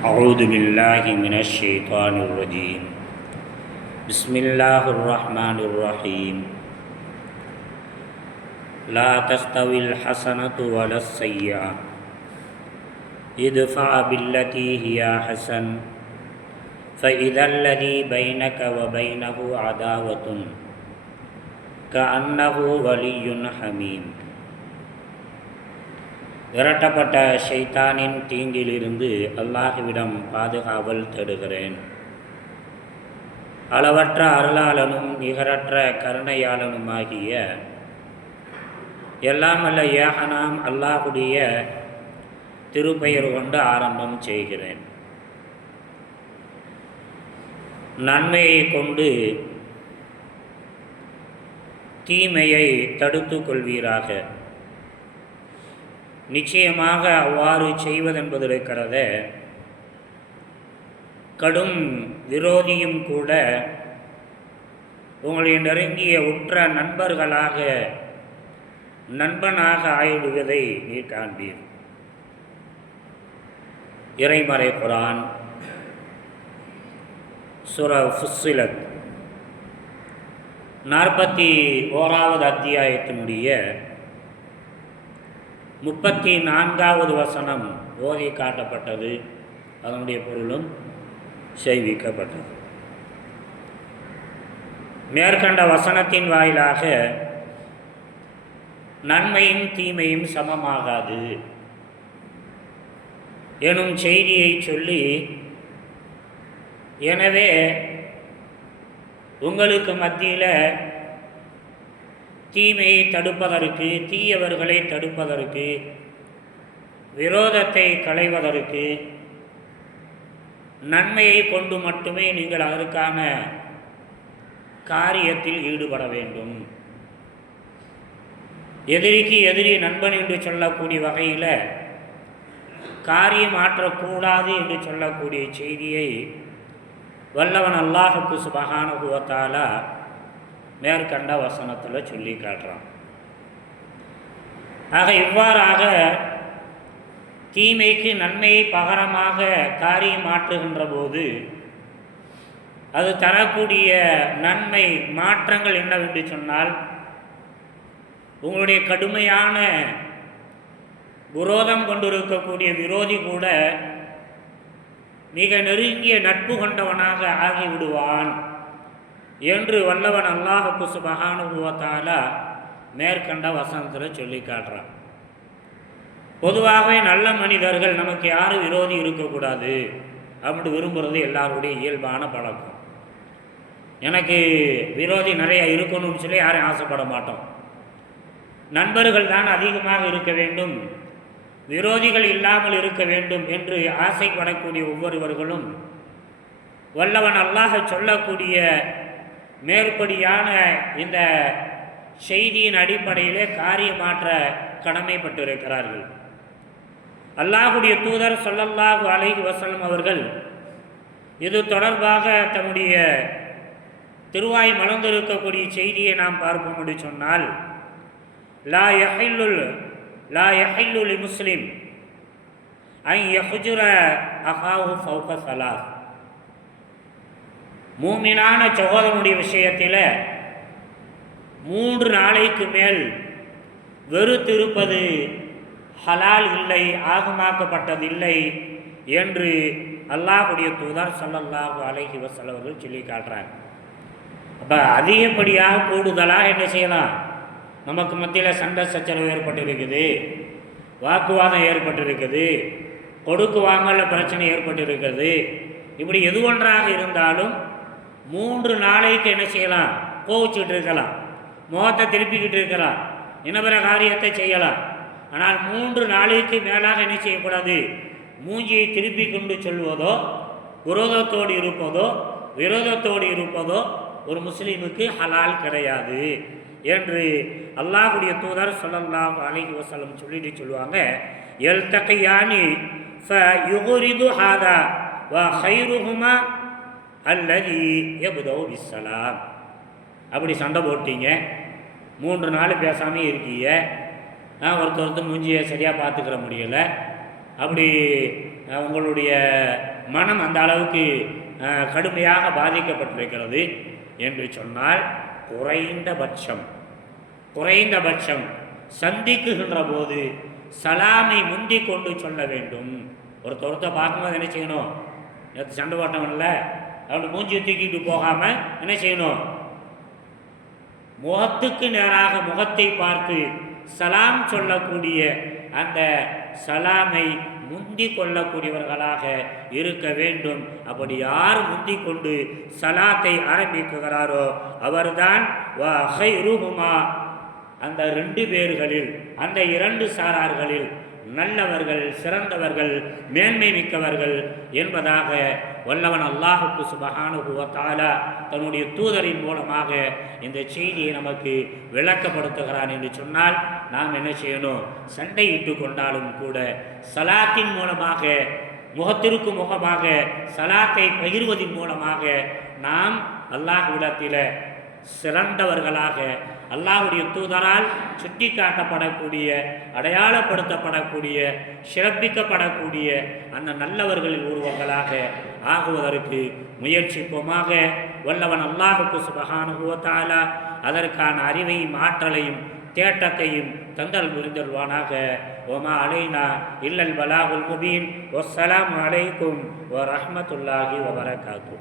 أعوذ بالله من الشيطان الرجيم. بسم الله الرحمن الرحيم. لا تستوي الحسنة ولا السيئة ادفع بالتي هي أحسن فإذا الذي بينك وبينه عداوة كأنه ولي حميم. விரட்டப்பட்ட ஷைத்தானின் தீங்கிலிருந்து அல்லாஹ்விடம் பாதுகாவல் தேடுகிறேன். அளவற்ற அருளாளனும் நிகரற்ற கருணையாளனுமாகிய எல்லாம் அல்ல ஏகனாம் அல்லாஹுடைய திருப்பெயர் கொண்டு ஆரம்பம் செய்கிறேன். நன்மையை கொண்டு தீமையை தடுத்து கொள்வீராக. நிச்சயமாக அவ்வாறு செய்வதென்பது இருக்கிறத கடும் விரோதியும் கூட உங்களை நெருங்கிய உற்ற நண்பனாக ஆயிடுவதை நீர் காண்பீர். இறைமறை குர்ஆன் சூரா ஃபுஸ்ஸிலத் 41வது அத்தியாயத்தினுடைய 34வது வசனம் ஓதி காட்டப்பட்டது. அதனுடைய பொருளும் செய்விக்கப்பட்டது. மேற்கண்ட வசனத்தின் வாயிலாக நன்மையும் தீமையும் சமமாகாது எனும் செய்தியை சொல்லி, எனவே உங்களுக்கு மத்தியில் தீமையை தடுப்பதற்கு, தீயவர்களை தடுப்பதற்கு, விரோதத்தை களைவதற்கு நன்மையை கொண்டு மட்டுமே நீங்கள் அதற்கான காரியத்தில் ஈடுபட வேண்டும். எதிரிக்கு எதிரி நண்பன் என்று சொல்லக்கூடிய வகையில் காரியம் ஆற்றக்கூடாது என்று சொல்லக்கூடிய செய்தியை வல்லவன் அல்லாஹுக்கு சுப்ஹானஹு வ தஆலா மேற்கண்ட வசனத்தில் சொல்லி காட்டுறான். ஆக இவ்வாறாக தீமைக்கு நன்மையை பகரமாக காரியம் மாற்றுகின்ற போது அது தரக்கூடிய நன்மை மாற்றங்கள் என்னவென்று சொன்னால், உங்களுடைய கடுமையான விரோதம் கொண்டிருக்கக்கூடிய விரோதி கூட மிக நெருங்கிய நட்பு கொண்டவனாக ஆகிவிடுவான் என்று வல்லவன் அல்லாஹுக்கு சுப்ஹானஹு வ தஆலா மேற்கண்ட வசனத்தில் சொல்லி காட்டுறான். பொதுவாகவே நல்ல மனிதர்கள் நமக்கு யாரும் விரோதி இருக்கக்கூடாது அப்படி விரும்புகிறது எல்லாருடைய இயல்பான பழக்கம். எனக்கு விரோதி நிறைய இருக்கணும்னு சொல்லி யாரும் ஆசைப்பட மாட்டோம். நண்பர்கள் தான் அதிகமாக இருக்க வேண்டும், விரோதிகள் இல்லாமல் இருக்க வேண்டும் என்று ஆசைப்படக்கூடிய ஒவ்வொருவர்களும் வல்லவன் அல்லாஹ் சொல்லக்கூடிய மேற்படியான இந்த செய்தியின் அடிப்படையிலே காரியமாற்ற கடமைப்பட்டிருக்கிறார்கள். அல்லாஹுடைய தூதர் ஸல்லல்லாஹு அலைஹி வஸல்லம் அவர்கள் இது தொடர்பாக தம்முடைய திருவாய் மலர்ந்திருக்கக்கூடிய செய்தியை நாம் பார்ப்போம் என்று சொன்னால், லா யஹில்லு லி முஸ்லிம் அன் யஹ்ஜுர அஹாஹு ஃபௌக ஸலாஸ். மூமினான சகோதரனுடைய விஷயத்தில் 3 நாளைக்கு மேல் வெறுத்திருப்பது ஹலால் இல்லை, ஆகமாக்கப்பட்டதில்லை என்று அல்லாஹுடைய தூதர் ஸல்லல்லாஹு அலைஹி வஸல்லம் அவர்கள் சொல்லி காட்டுறாங்க. அப்போ அதிகப்படியாக கூடுதலாக என்ன செய்யலாம், நமக்கு மத்தியில் சண்டை சச்சரவு ஏற்பட்டிருக்குது, வாக்குவாதம் ஏற்பட்டிருக்குது, கொடுக்கு வாங்கல பிரச்சனை ஏற்பட்டிருக்கிறது, இப்படி எது ஒன்றாக இருந்தாலும் 3 நாளைக்கு என்ன செய்யலாம், கோவிச்சுட்டு இருக்கலாம், முகத்தை திருப்பிக்கிட்டு இருக்கலாம், இன்னபிற காரியத்தை செய்யலாம். ஆனால் 3 நாளைக்கு மேலாக என்ன செய்யக்கூடாது, மூஞ்சியை திருப்பி கொண்டு சொல்வதோ விரோதத்தோடு இருப்பதோ ஒரு முஸ்லீமுக்கு ஹலால் கிடையாது என்று அல்லாஹுடைய தூதர் ஸல்லல்லாஹு அலைஹி வஸல்லம் சொல்லிட்டு சொல்லுவாங்க. யல்தகியானி ஃபயுக்ரிது ஹாதா வ கைருஹுமா அல்லதி யப்தவு பிஸ்ஸலாம். அப்படி சண்டை போட்டீங்க, 3 நாள் பேசாமல் இருக்கீங்க, ஒருத்தர் மூஞ்சியை சரியாக பார்த்துக்கிற முடியலை, அப்படி உங்களுடைய மனம் அந்த அளவுக்கு கடுமையாக பாதிக்கப்பட்டிருக்கிறது என்று சொன்னால் குறைந்தபட்சம் சந்திக்குகின்ற போது சலாமை முந்தி கொண்டு சொல்ல வேண்டும். ஒருத்தொருத்த பார்க்கும்போது என்ன செய்யணும்? நேற்று சண்டை போட்டவன்ல அப்படி மூஞ்சி தூக்கிட்டு போகாமல் என்ன செய்யணும்? முகத்துக்கு நேராக முகத்தை பார்த்து சலாம் சொல்லக்கூடிய அந்த சலாமை முந்தி கொள்ளக்கூடியவர்களாக இருக்க வேண்டும். அப்படி யார் முந்தி கொண்டு சலாத்தை ஆரம்பிக்குகிறாரோ அவர்தான் அந்த 2 பேர்களில், அந்த 2 சாரார்களில் நல்லவர்கள், சிறந்தவர்கள், மேன்மை மிக்கவர்கள் என்பதாக வல்லவன் அல்லாஹுக்கு சுப்ஹானஹு வ தஆலா தன்னுடைய தூதரின் மூலமாக இந்த செய்தியை நமக்கு விளக்கப்படுத்துகிறான் என்று சொன்னால் நாம் என்ன செய்யணும்? சண்டையிட்டு கொண்டாலும் கூட சலாத்தின் மூலமாக, முகத்திற்கு முகமாக சலாத்தை பகிர்வதன் மூலமாக நாம் அல்லாஹ்விடத்தில் சிறந்தவர்களாக, அல்லாஹ்வுடைய தூதரால் சுட்டி காட்டப்படக்கூடிய, அடையாளப்படுத்தப்படக்கூடிய, சிறப்பிக்கப்படக்கூடிய அந்த நல்லவர்களில் ஒருவர்களாக ஆகுவதற்கு முயற்சிப்போமாக. வல்லவன் அல்லாஹுக்கு சுப்ஹானஹு வ தஆலா அதற்கான அறிவையும் ஆற்றலையும் தேட்டத்தையும் தந்தல் புரிந்தல்வானாக. வமா அலைனா இல்லல் பலாகுல் முபீன். வஸ்ஸலாமு அலைக்கும் வ ரஹ்மத்துல்லாஹி வ பரகாத்துஹு.